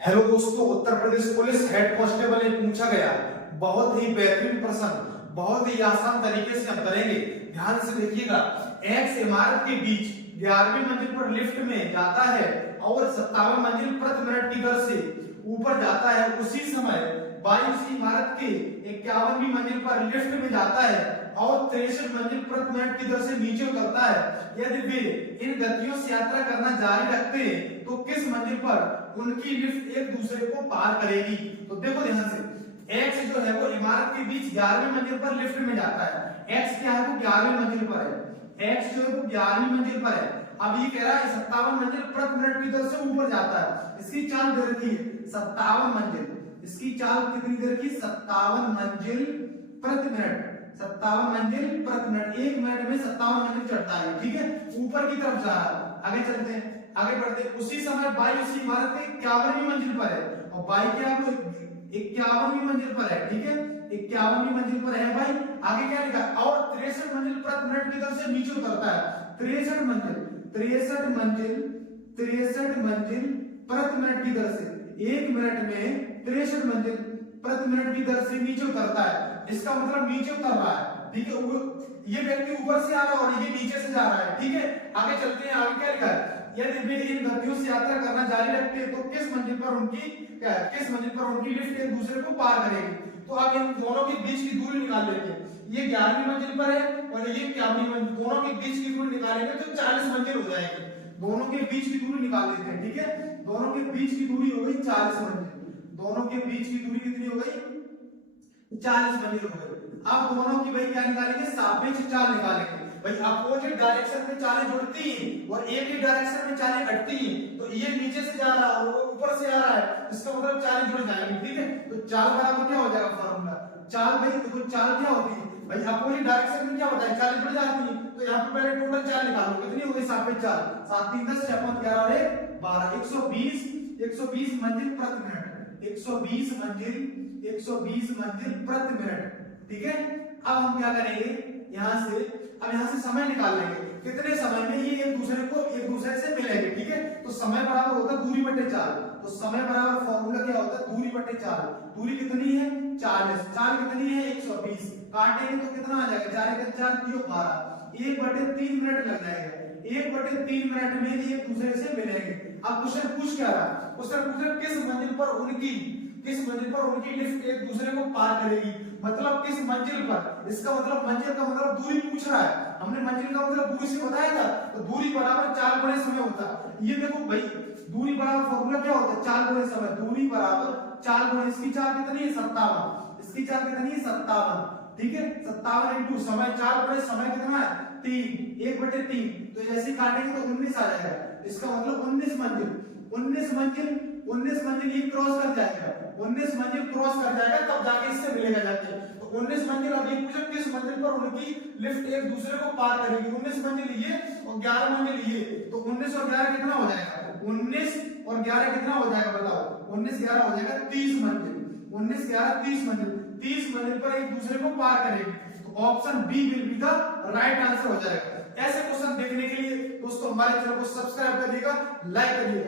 Hello दोस्तों, Uttar Pradesh police head constable ने पूछा गया बहुत ही बेहतरीन प्रश्न, बहुत ही आसान तरीके से हम करेंगे। ध्यान से देखिएगा। एक्स इमारत के बीच 11वीं मंजिल पर लिफ्ट में जाता है और 57 मंजिल प्रति मिनट की दर से ऊपर जाता है। उसी समय वायु उसी इमारत के 51वीं मंजिल पर लिफ्ट में जाता है और 63 मंजिल प्रति मिनट की दर से नीचे उतरता है। यदि वे इन गतियों से यात्रा करना जारी रखते हैं तो किस मंजिल पर उनकी लिफ्ट एक दूसरे को पार करेगी? तो देखो ध्यान से, एक्स जो है वो इमारत के बीच 11वीं मंजिल पर लिफ्ट में जाता है। एक्स क्या है, वो 11वीं मंजिल पर है। एक्स जो है वो 11वीं मंजिल पर है। अब ये कह रहा है 57 मंजिल प्रति मिनट की दर से ऊपर जाता है। इसकी चाल दे रखी है 57 मंजिल। इसकी चाल कितनी दे रखी? 57 मंजिल प्रति मिनट। 57 मंजिल प्रति मिनट, एक मिनट में 57 मंजिल चढ़ता है। ठीक है, ऊपर की तरफ जा रहा है। आगे चलते हैं, आगे बढ़ते हैं। उसी समय बाई उसी इमारत के 51वीं मंजिल पर है और बाई क्या है, 51वीं मंजिल पर है। ठीक है, 51वीं मंजिल पर है भाई। आगे क्या लिखा? और 63 मंजिल प्रति मिनट की दर से नीचे उतरता है। 63 मंजिल प्रति मिनट की दर से, एक मिनट में 63 मंजिल प्रति मिनट की दर से नीचे उतरता है। इसका मतलब नीचे उतर रहा है। ठीक है, ये व्यक्ति ऊपर से आ रहा है और ये नीचे से जा रहा है। ठीक है, आगे चलते हैं। आगे क्या लिखा है? यदि वे इन गतियों से यात्रा करना जारी रखते हैं तो किस मंजिल पर उनकी लिफ्ट एक दूसरे को पार करेगी? तो अब इन दोनों के बीच की दूरी निकाल लेते हैं। ये 11वीं मंजिल पर है और ये 51वीं मंजिल, दोनों के बीच की दूरी निकालेंगे तो 40 मंजिल हो जाएगी। दोनों के बीच की दूरी निकाल लेते हैं। ठीक है, दोनों के बीच की दूरी हो गई 40 मंजिल। दोनों के बीच की दूरी कितनी हो गई? 40 मंजिल हो गई। अब दोनों की भाई क्या निकालेंगे? सापेक्ष चाल निकालेंगे। भाई अपोजिट डायरेक्शन में चालें जुड़ती हैं और एक ही डायरेक्शन में चालें घटती हैं। तो ये नीचे से जा रहा है और वो ऊपर से आ रहा है, इसका मतलब चालें जुड़ जाएंगी। ठीक है, तो चाल बराबर क्या हो जाएगा फॉर्मूला? चाल भाई देखो, चाल क्या होती है भाई? अपोजिट डायरेक्शन में क्या होता है? चालें जुड़ जाती हैं। तो यहाँ पे पहले टोटल चाल निकालो, कितनी हो गई सापेक्ष चाल? 7 3 10 6 5 11 और 1 12, 120 मंजिल प्रति मिनट। 120 मंजिल प्रति मिनट। ठीक है, अब हम क्या करेंगे यहां से? अब यहां से समय निकाल लेंगे, कितने समय में ये एक दूसरे से मिलेंगे। ठीक है, तो समय बराबर होता है दूरी बटे चाल। तो समय बराबर फॉर्मूला क्या होता है? दूरी बटे चाल। दूरी कितनी है? 40। चाल कितनी है? 120। काटेंगे तो कितना आ जाएगा? 4 × 4 = 12। 1/3 मिनट लग जाएगा। 1/3 मिनट में ये एक दूसरे से मिलेंगे। अब क्वेश्चन पूछ क्या रहा? क्वेश्चन पूछ रहा किस मंजिल पर उनकी लिफ्ट एक दूसरे को पार करेगी? मतलब किस मंजिल पर? इसका मतलब मंजिल का मतलब दूरी पूछ रहा है। हमने मंजिल का मतलब दूरी से बताया था, तो दूरी बराबर चाल गुणे समय होता है। ये देखो भाई, दूरी बराबर फॉर्मूला क्या होता है? चाल गुणे समय। दूरी बराबर चाल गुणे, इसकी चाल कितनी है? 57। इसकी चाल कितनी है? 57। ठीक है, 57 इंटू समय, चाल गुणे समय कितना है? 3, 1/3। तो ऐसे काटेंगे तो 19 आ जाएगा। इसका मतलब 19 मंजिल ये क्रॉस कर जाएगा। 19 मंजिल क्रॉस कर जाएगा तब जाके इससे मिलेगा जाके। तो 19 मंजिल, अब ये पूछो किस मंजिल पर उनकी लिफ्ट एक दूसरे को पार करेगी? 19 मंजिल ये और 11 मंजिल ये। तो 19 और 11 कितना हो जाएगा? 19 और 11 कितना हो जाएगा बताओ? 19 11 हो जाएगा 30 मंजिल। 19 11 30 मंजिल। 30 मंजिल पर एक दूसरे को पार करेगी। तो option B will be the right answer हो जाएगा। ऐसे क्वेश्चन देखने के लिए दोस्तों हमारे चैनल को सब्सक्राइब करिएगा, लाइक करिएगा।